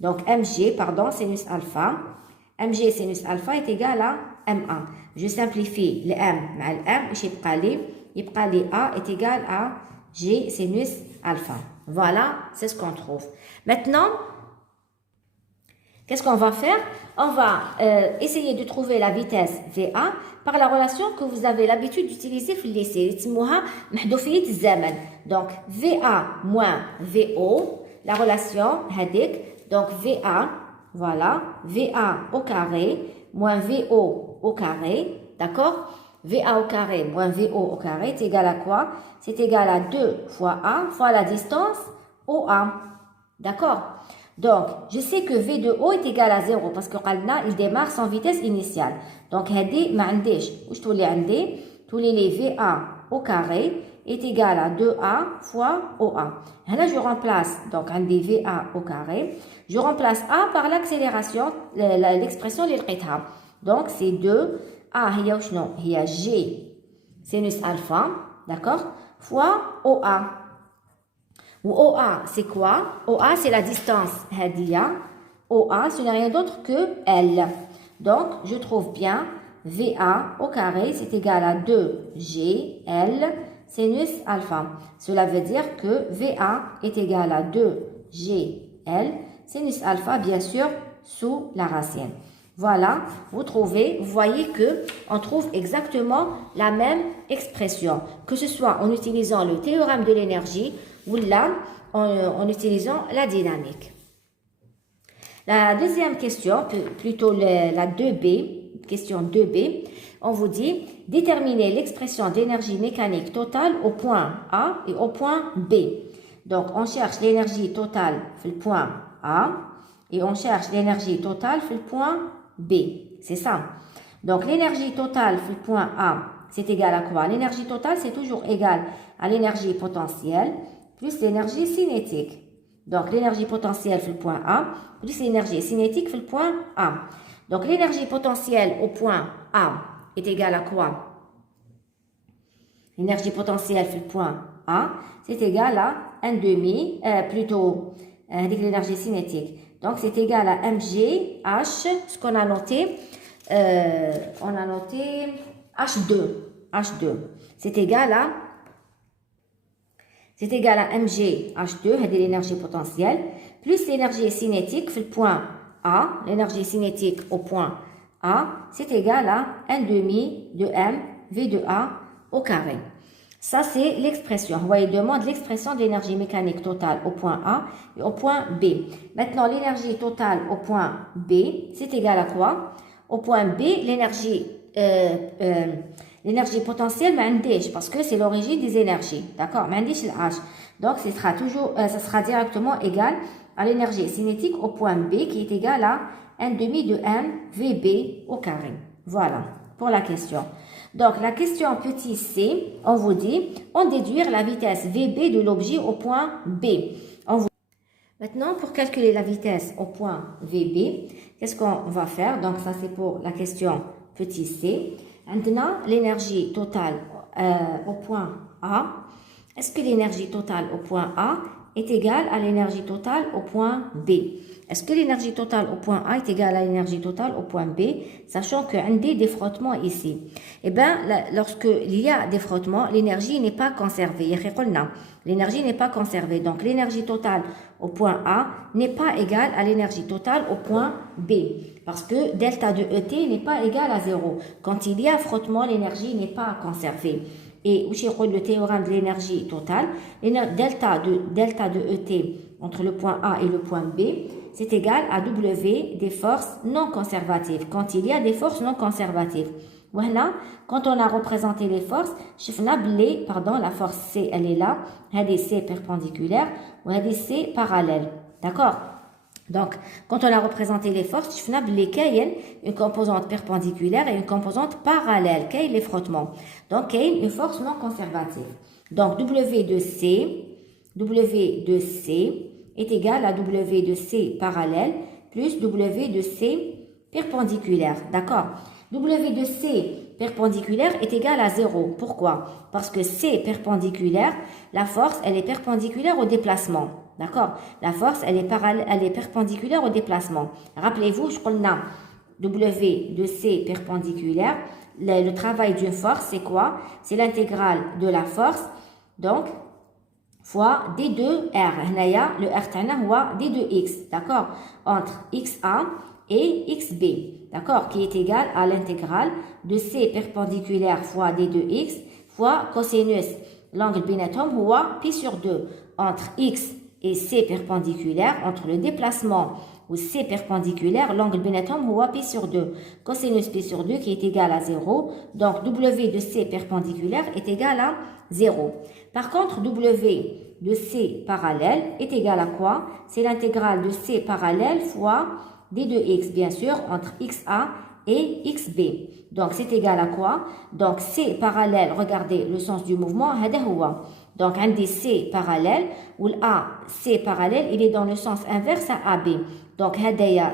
Donc, MG, pardon, sinus alpha. MG sinus alpha est égal à MA. Je simplifie le M مع le M, يبقى لي A est égal à G sinus alpha. Voilà, c'est ce qu'on trouve. Maintenant, qu'est-ce qu'on va faire? On va essayer de trouver la vitesse VA par la relation que vous avez l'habitude d'utiliser في lycée. يسموها محذوفية الزمن. Donc, VA moins VO, la relation هذيك. Donc, VA, voilà, VA au carré moins VO au carré, d'accord? VA au carré moins VO au carré, c'est égal à quoi? C'est égal à 2 fois A fois la distance OA, d'accord? Donc, je sais que V de O est égal à 0 parce que il démarre sans vitesse initiale. Donc, هذه ما عنديش. واش تولي عندي؟ تولي لي VA au carré est égal à 2A fois OA. Là, je remplace, donc, un VA au carré. Je remplace A par l'accélération, l'expression de l'qita. Donc, c'est 2A, il y a G sinus alpha, d'accord, fois OA. Ou OA, c'est quoi? OA, c'est la distance hadia. OA, ce n'est rien d'autre que L. Donc, je trouve bien VA au carré, c'est égal à 2GL sinus alpha. Cela veut dire que VA est égal à 2GL sinus alpha, bien sûr, sous la racine. Voilà, vous voyez que on trouve exactement la même expression, que ce soit en utilisant le théorème de l'énergie ou là, en utilisant la dynamique. La deuxième question, plutôt la 2B, question 2B, on vous dit déterminer l'expression d'énergie mécanique totale au point A et au point B. Donc, on cherche l'énergie totale sur le point A et on cherche l'énergie totale sur le point B. C'est ça. Donc, l'énergie totale sur le point A, c'est égal à quoi? L'énergie totale, c'est toujours égal à l'énergie potentielle plus l'énergie cinétique. Donc, l'énergie potentielle sur le point A plus l'énergie cinétique sur le point A. Donc, l'énergie potentielle au point A est égale à quoi? L'énergie potentielle sur le point A, c'est égal à 1 demi, plutôt, l'énergie cinétique. Donc, c'est égal à mgh, ce qu'on a noté, on a noté H2. C'est égal à mgh2, l'énergie potentielle, plus l'énergie cinétique, le point A, l'énergie cinétique au point A, c'est égal à 1 demi de m v de A au carré. Ça, c'est l'expression. Vous voyez, il demande l'expression de l'énergie mécanique totale au point A et au point B. Maintenant, l'énergie totale au point B, c'est égal à quoi? Au point B, l'énergie l'énergie potentielle, parce que c'est l'origine des énergies. D'accord? H. Donc, ça sera directement égal à l'énergie cinétique au point B qui est égal à 1 demi de m VB au carré. Voilà pour la question. Donc, la question petit c, on vous dit, on déduire la vitesse VB de l'objet au point B. Maintenant, pour calculer la vitesse au point VB, qu'est-ce qu'on va faire? Donc, ça c'est pour la question petit c. Maintenant, l'énergie totale au point A. Est-ce que l'énergie totale au point A est égale à l'énergie totale au point B? Est-ce que l'énergie totale au point A est égale à l'énergie totale au point B, sachant qu'il y a des frottements ici? Eh bien, lorsqu'il y a des frottements, l'énergie n'est pas conservée. L'énergie n'est pas conservée. Donc, l'énergie totale au point A n'est pas égale à l'énergie totale au point B. Parce que delta de ET n'est pas égal à 0. Quand il y a frottement, l'énergie n'est pas conservée. Et le théorème de l'énergie totale, delta de ET entre le point A et le point B, c'est égal à W des forces non conservatives, quand il y a des forces non conservatives. Voilà, quand on a représenté les forces, la force C, elle est là, C perpendiculaire, ou C parallèle. D'accord? Donc, quand on a représenté les forces, une composante perpendiculaire et une composante parallèle, les frottements. Donc, une force non conservative. Donc, W de C est égal à W de C parallèle plus W de C perpendiculaire. D'accord? W de C perpendiculaire est égal à 0. Pourquoi? Parce que C perpendiculaire, la force, elle est perpendiculaire au déplacement. D'accord? La force, elle est perpendiculaire au déplacement. Rappelez-vous, je connais W de C perpendiculaire. Le travail d'une force, c'est quoi? C'est l'intégrale de la force, donc, fois D2R. Le R tana D2X, d'accord? Entre XA et XB, d'accord? Qui est égal à l'intégrale de C perpendiculaire fois D2X fois cosinus l'angle binatum ou pi sur 2 entre X et C perpendiculaire, entre le déplacement ou C perpendiculaire, l'angle binatum ou pi sur 2. Cosinus pi sur 2 qui est égal à 0. Donc, W de C perpendiculaire est égal à 0. Par contre, W de C parallèle est égal à quoi? C'est l'intégrale de C parallèle fois D de X, bien sûr, entre XA et XB. Donc, c'est égal à quoi? Donc, C parallèle, regardez le sens du mouvement, donc, un des C parallèle, ou l'A, C parallèle, il est dans le sens inverse à AB. Donc,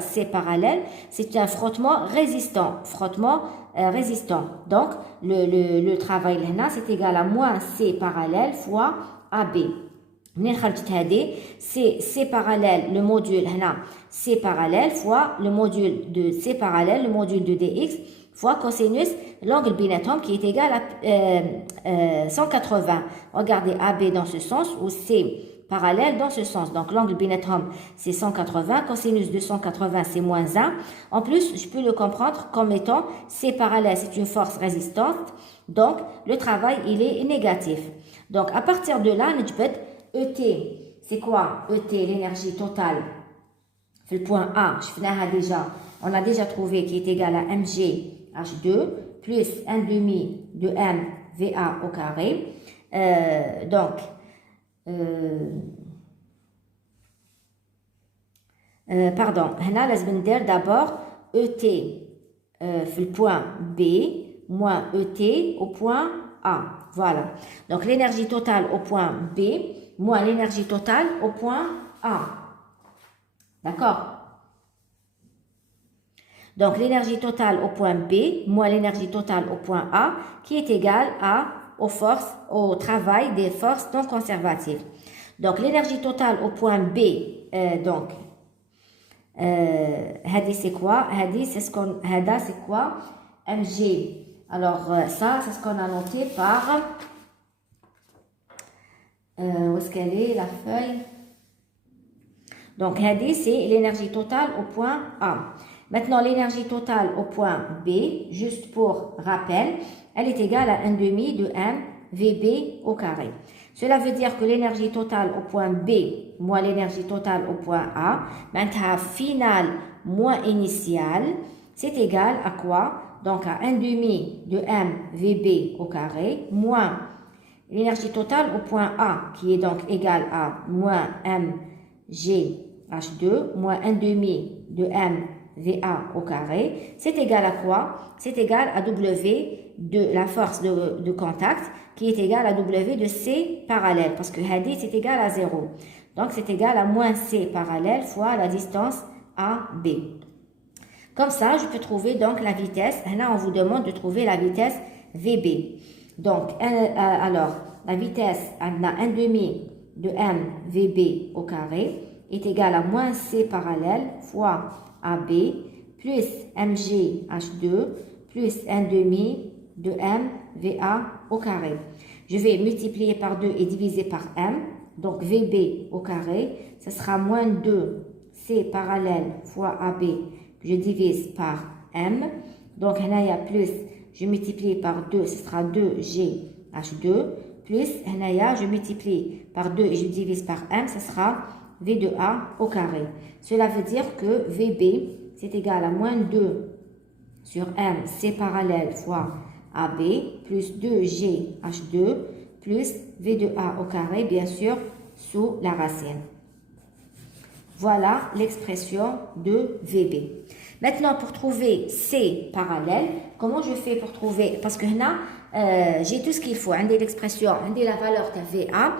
C parallèle, c'est un frottement résistant. Donc, le travail là, c'est égal à moins C parallèle fois AB. C parallèle, le module C parallèle fois le module de C parallèle, le module de DX fois cosinus l'angle binatum qui est égal à 180. Regardez AB dans ce sens ou C parallèle dans ce sens. Donc l'angle binatum c'est 180, cosinus de 180 c'est moins 1. En plus, je peux le comprendre comme étant C parallèle, c'est une force résistante. Donc le travail il est négatif. Donc à partir de là, ET, c'est quoi? ET, l'énergie totale. Le point A, on a déjà trouvé qui est égal à mg H2 plus 1 demi de m VA au carré. هنا لازم ندير d'abord ET le point B moins ET au point A. Voilà. Donc l'énergie totale au point B moins l'énergie totale au point A. D'accord? Donc l'énergie totale au point B moins l'énergie totale au point A qui est égale au travail des forces non conservatives. Donc l'énergie totale au point B, c'est quoi? C'est quoi? Mg. Alors ça, c'est ce qu'on a noté par... où est-ce qu'elle est, la feuille? Donc, c'est l'énergie totale au point A. Maintenant, l'énergie totale au point B, juste pour rappel, elle est égale à 1 demi de m VB au carré. Cela veut dire que l'énergie totale au point B moins l'énergie totale au point A, maintenant finale moins initiale, c'est égal à quoi? donc à 1 demi de mVB au carré, moins l'énergie totale au point A, qui est donc égale à moins mgh2, moins 1 demi de mVA au carré, c'est égal à quoi? C'est égal à W de la force de contact, qui est égale à W de C parallèle, parce que hadith c'est égal à 0. Donc c'est égal à moins C parallèle fois la distance AB. Comme ça, je peux trouver donc la vitesse. Là, on vous demande de trouver la vitesse VB. Donc, alors, la vitesse, on a 1 demi de mVB au carré est égale à moins C parallèle fois AB plus mgh2 plus 1 demi de mVA au carré. Je vais multiplier par 2 et diviser par m. Donc, VB au carré, ce sera moins 2 C parallèle fois AB que je divise par m. Donc, là, il y a plus, je multiplie par 2, ce sera 2GH2. Plus, là, je multiplie par 2 et je divise par m, ce sera V de A au carré. Cela veut dire que VB, c'est égal à moins 2 sur m C parallèle fois AB plus 2GH2 plus V de A au carré, bien sûr, sous la racine. Voilà l'expression de VB. Maintenant, pour trouver C parallèle, comment je fais pour trouver? Parce que là, j'ai tout ce qu'il faut. J'ai l'expression, j'ai la valeur de VA,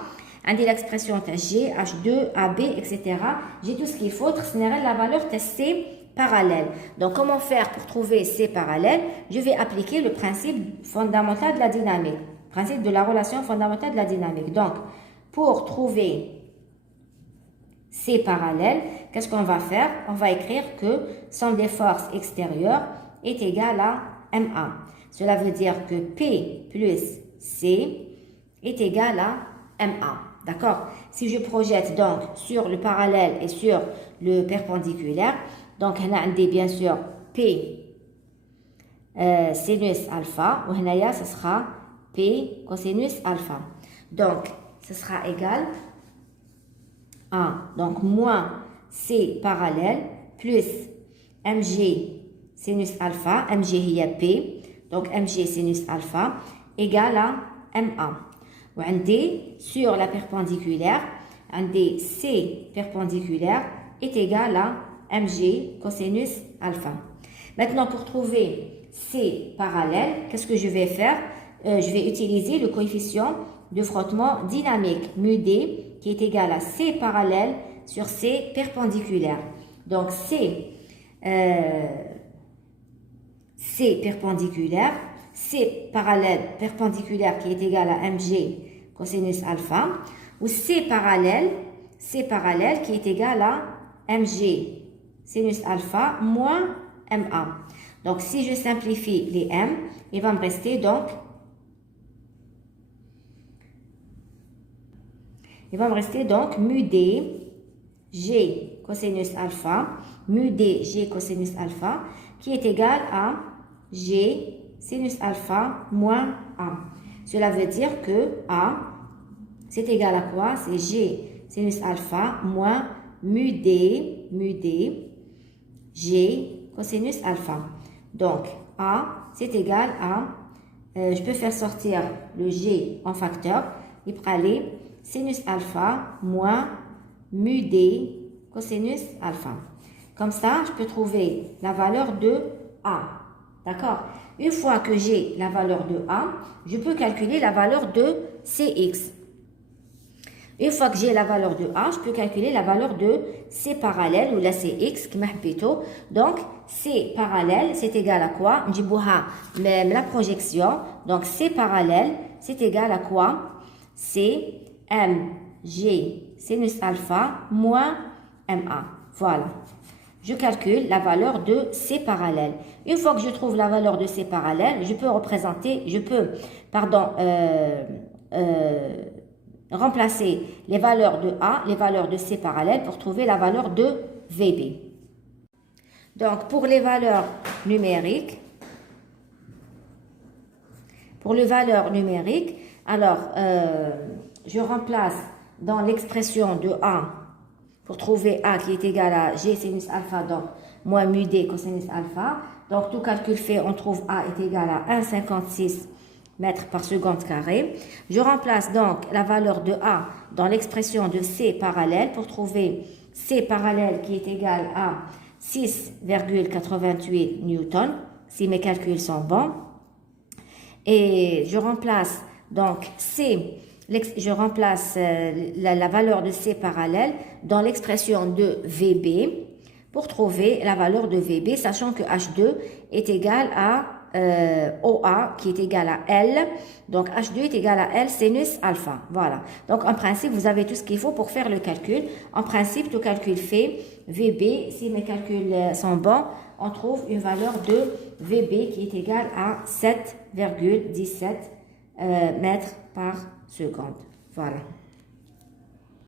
j'ai l'expression de G, H2, AB, etc. J'ai tout ce qu'il faut. C'est la valeur de C parallèle. Donc, comment faire pour trouver C parallèle? Je vais appliquer le principe fondamental de la dynamique. Principe de la relation fondamentale de la dynamique. Donc, pour trouver C parallèle, qu'est-ce qu'on va faire? On va écrire que somme des forces extérieures est égale à MA. Cela veut dire que P plus C est égal à MA. D'accord? Si je projette donc sur le parallèle et sur le perpendiculaire, donc on a bien sûr P sinus alpha, ou ce sera P cosinus alpha. Donc, ce sera égal à, donc, moins C parallèle plus mg sinus alpha, mg il y a P, donc mg sinus alpha, égale à MA. Ou un D sur la perpendiculaire, un D C perpendiculaire est égal à mg cosinus alpha. Maintenant, pour trouver C parallèle, qu'est-ce que je vais faire? Je vais utiliser le coefficient de frottement dynamique, mu D, qui est égal à C parallèle sur C perpendiculaire. Donc, C perpendiculaire, C parallèle perpendiculaire qui est égal à mg cosinus alpha, ou C parallèle qui est égal à mg sinus alpha moins MA. Donc, si je simplifie les M, il va me rester donc mu D G cosinus alpha, mu D G cosinus alpha, qui est égal à G sinus alpha moins A. Cela veut dire que A, c'est égal à quoi? C'est G sinus alpha moins mu D G cosinus alpha. Donc, A, c'est égal à, je peux faire sortir le G en facteur, il peut aller sinus alpha moins mu D cosinus alpha. Comme ça, je peux trouver la valeur de A. D'accord? Une fois que j'ai la valeur de A, je peux calculer la valeur de CX. Une fois que j'ai la valeur de A, je peux calculer la valeur de C parallèle ou la CX qui m'a plutôt. Donc, C parallèle, c'est égal à quoi? Même la projection. Donc, C parallèle, c'est égal à quoi? C'est mg sinus alpha moins MA. Voilà. Je calcule la valeur de C parallèle. Une fois que je trouve la valeur de C parallèle, je peux remplacer les valeurs de A, les valeurs de C parallèle pour trouver la valeur de VB. Donc, pour les valeurs numériques, alors, je remplace dans l'expression de A pour trouver A qui est égal à G sinus alpha, donc moins mu D cosinus alpha. Donc tout calcul fait, on trouve A est égal à 1,56 mètres par seconde carré. Je remplace donc la valeur de A dans l'expression de C parallèle pour trouver C parallèle qui est égal à 6,88 newtons, si mes calculs sont bons. Et je remplace donc la valeur de C parallèle dans l'expression de VB pour trouver la valeur de VB, sachant que H2 est égal à OA qui est égal à L. Donc H2 est égal à L sinus alpha. Voilà. Donc en principe, vous avez tout ce qu'il faut pour faire le calcul. En principe, tout calcul fait, VB, si mes calculs sont bons, on trouve une valeur de VB qui est égale à 7,17 mètres par seconde. Voilà.